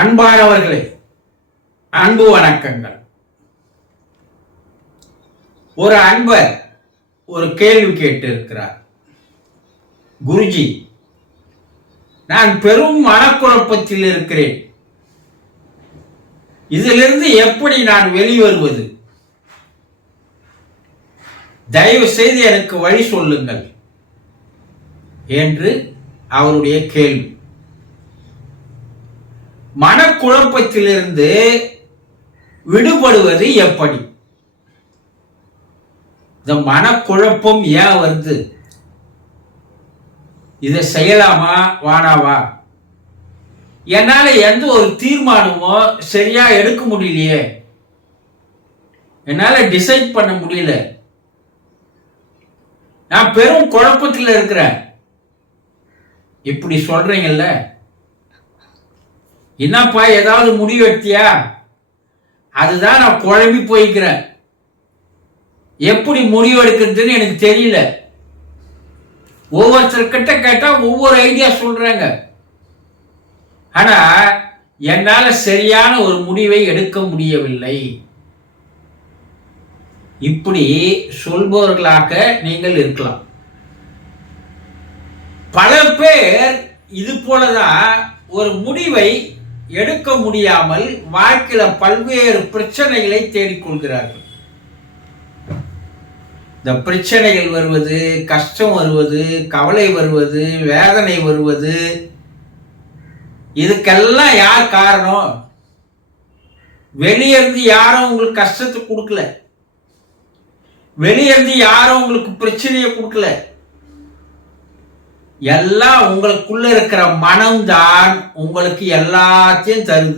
அன்பானவர்களே, அன்பு வணக்கங்கள். ஒரு அன்பர் ஒரு கேள்வி கேட்டு இருக்கிறார். குருஜி, நான் பெரும் மனக்குழப்பத்தில் இருக்கிறேன். இதிலிருந்து எப்படி நான் வெளிவருவது? தயவு செய்து எனக்கு வழி சொல்லுங்கள் என்று அவருடைய கேள்வி. மனக்குழப்பத்திலிருந்து விடுபடுவது எப்படி? இந்த மனக்குழப்பம் ஏன் வருது? இதை செய்யலாமா வானாவா? என்னால எந்த ஒரு தீர்மானமோ சரியா எடுக்க முடியலையே, என்னால டிசைட் பண்ண முடியல, நான் பெரும் குழப்பத்தில் இருக்கிறேன். இப்படி சொல்றீங்கல்ல, என்னப்பா ஏதாவது முடிவு எடுத்தியா? அதுதான் நான் குழம்பி போய்க்கிறேன். எப்படி முடிவு எடுக்கிறதுன்னு எனக்கு தெரியல. ஒவ்வொருத்தர்கிட்ட கேட்டா ஒவ்வொரு ஐடியா சொல்றாங்க. ஆனா என்னால சரியான ஒரு முடிவை எடுக்க முடியவில்லை. இப்படி சொல்பவர்களாக நீங்கள் இருக்கலாம். பல பேர் இது போலதான் ஒரு முடிவை எடுக்க முடியாமல் வாழ்க்கையில பல்வேறு பிரச்சனைகளை தேடிக்கொள்கிறார்கள். இந்த பிரச்சனைகள் வருவது, கஷ்டம் வருவது, கவலை வருவது, வேதனை வருவது, இதுக்கெல்லாம் யார் காரணம்? வெளியிருந்து யாரும் உங்களுக்கு கஷ்டத்தை கொடுக்கல, வெளியிருந்து யாரும் உங்களுக்கு பிரச்சனையை கொடுக்கல. எல்லாம் உங்களுக்குள்ள இருக்கிற மனம்தான் உங்களுக்கு எல்லாத்தையும் தருது.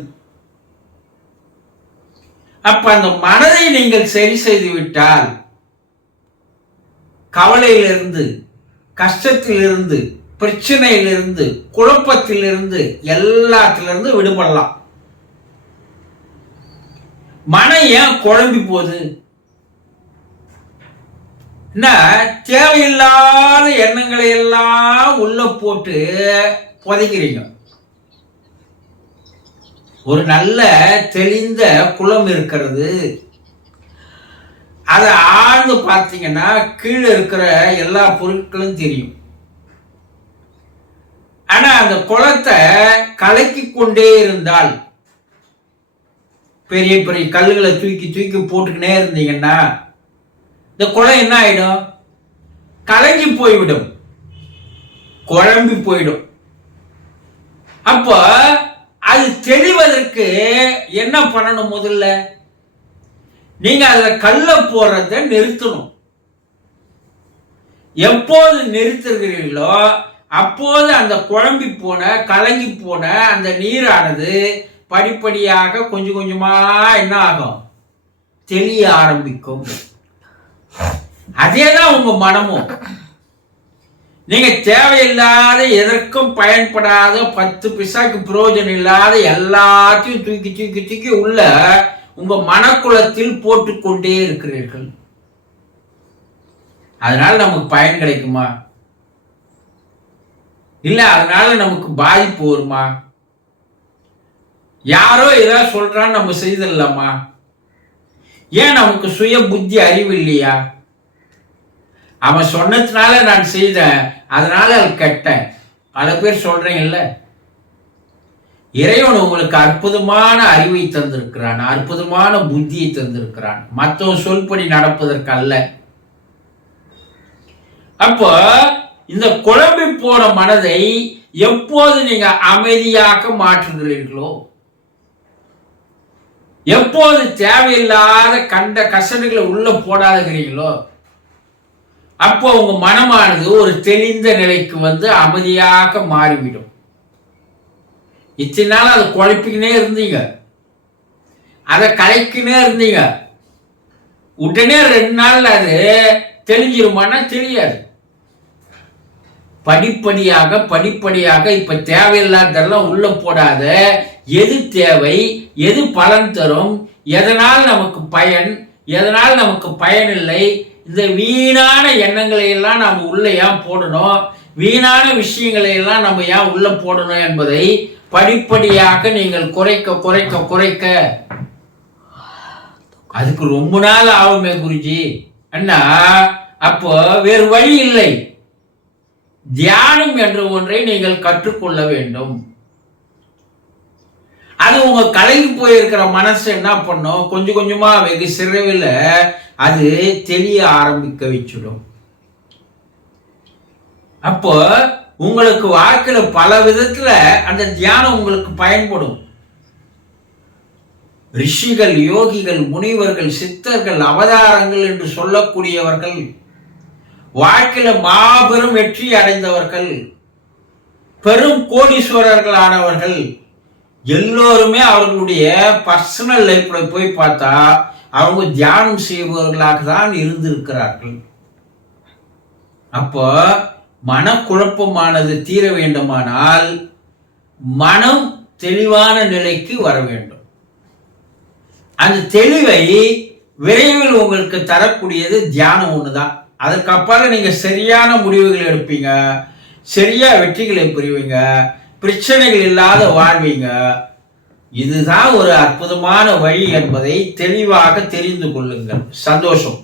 அப்ப அந்த மனதை நீங்கள் சரி செய்து விட்டால் கவலையிலிருந்து, கஷ்டத்திலிருந்து, பிரச்சனையிலிருந்து, குழப்பத்திலிருந்து, எல்லாத்திலிருந்து விடுபடலாம். மனம் ஏன் குழம்பி போகுது? தேவையில்லாத எண்ணங்களை எல்லாம் உள்ள போட்டு புதைக்கிறீங்க. ஒரு நல்ல தெளிந்த குளம் இருக்கிறது. அதை ஆழ்ந்து பார்த்தீங்கன்னா கீழே இருக்கிற எல்லா பொருட்களும் தெரியும். ஆனா அந்த குளத்தை கலக்கி கொண்டே இருந்தால், பெரிய பெரிய கல்லுகளை தூக்கி தூக்கி போட்டுக்கினே இருந்தீங்கன்னா இந்த குளம் என்ன ஆயிடும்? கலங்கி போய்விடும், குழம்பி போயிடும். அப்போ அது தெளிவதற்கு என்ன பண்ணணும்? முதல்ல நீங்க அதுல கல்ல போறத நிறுத்தணும். எப்போது நிறுத்துகிறீர்களோ அப்போது அந்த குழம்பி போன, கலங்கி போன அந்த நீரானது படிப்படியாக கொஞ்சம் கொஞ்சமா என்ன ஆகும்? தெளிய ஆரம்பிக்கும். அதேதான் உங்க மனமும். நீங்க தேவையில்லாத, எதற்கும் பயன்படாத, 10 பைசாக்கு பிரயோஜனம் இல்லாத எல்லாத்தையும் தூக்கி தூக்கி தூக்கி உள்ள உங்க மனக்குளத்தில் போட்டுக்கொண்டே இருக்கிறீர்கள். அதனால நமக்கு பயன் கிடைக்குமா? இல்ல அதனால நமக்கு பாதிப்பு வருமா? யாரோ ஏதாவது சொல்றான்னு நம்ம செய்திடலாமா? ஏன் நமக்கு சுய புத்தி அறிவு இல்லையா? அவன் சொன்னதுனால நான் செய்தேன், அதனால அது கெட்டேன். பல பேர் சொல்றீங்கல்ல. இறைவன் உங்களுக்கு அற்புதமான அறிவை தந்திருக்கிறான், அற்புதமான புத்தியை தந்திருக்கிறான், மற்றவன் சொல்படி நடப்பதற்கு அல்ல. அப்போ இந்த குழம்பி போன மனதை எப்போது நீங்க அமைதியாக மாற்றுகிறீர்களோ, எப்போது தேவையில்லாத கண்ட கசடுகளை உள்ள போடாதுகிறீங்களோ, அப்போ உங்க மனமானது ஒரு தெளிந்த நிலைக்கு வந்து அமைதியாக மாறிவிடும். இத்தனை நாள் அதை குழப்பிக்கினே இருந்தீங்க, அதை கலைக்கினே இருந்தீங்க. உடனே 2 நாள்ல அது தெளிஞ்சிருமானா தெரியாது. படிப்படியாக படிப்படியாக இப்ப தேவையில்லாதெல்லாம் உள்ள போடாத, எது தேவை, எது பலன் தரும், எதனால் நமக்கு பயன், எதனால் நமக்கு பயன் இல்லை, இந்த வீணான எண்ணங்களை எல்லாம் நாம் உள்ள ஏன் போடணும்? வீணான விஷயங்களை எல்லாம் நம்ம ஏன் உள்ள போடணும் என்பதை படிப்படியாக நீங்கள் குறைக்க குறைக்க குறைக்க அதுக்கு ரொம்ப நாள் ஆகுமே குருஜி அண்ணா. அப்போ வேறு வழி இல்லை. தியானம் என்ற ஒன்றை நீங்கள் கற்றுக்கொள்ள வேண்டும். அது உங்க கலைக்கு போயிருக்கிற மனசு என்ன பண்ணும், கொஞ்சம் கொஞ்சமா வெகு சிறவில் அது தெரிய ஆரம்பிக்க வச்சிடும். அப்போ உங்களுக்கு வாழ்க்கையில பல விதத்துல அந்த தியானம் உங்களுக்கு பயன்படும். ரிஷிகள், யோகிகள், முனிவர்கள், சித்தர்கள், அவதாரங்கள் என்று சொல்லக்கூடியவர்கள், வாழ்க்கையில மாபெரும் வெற்றி அடைந்தவர்கள், பெரும் கோடீஸ்வரர்கள் ஆனவர்கள் எல்லோருமே அவர்களுடைய பர்சனல் லைஃப்ல போய் பார்த்தா அவங்க தியானம் செய்பவர்களாக தான் இருந்திருக்கிறார்கள். அப்போ மனக்குழப்பமானது தீர வேண்டுமானால் மனம் தெளிவான நிலைக்கு வர வேண்டும். அந்த தெளிவை விரைவில் உங்களுக்கு தரக்கூடியது தியானம் ஒண்ணுதான். அதுக்கப்புறம் நீங்க சரியான முடிவுகள் எடுப்பீங்க, சரியா வெற்றிகளை பெறுவீங்க, பிரச்சனைகள் இல்லாத வாழ்வீங்க. இதுதான் ஒரு அற்புதமான வழி என்பதை தெளிவாக தெரிந்து கொள்ளுங்கள். சந்தோஷம்.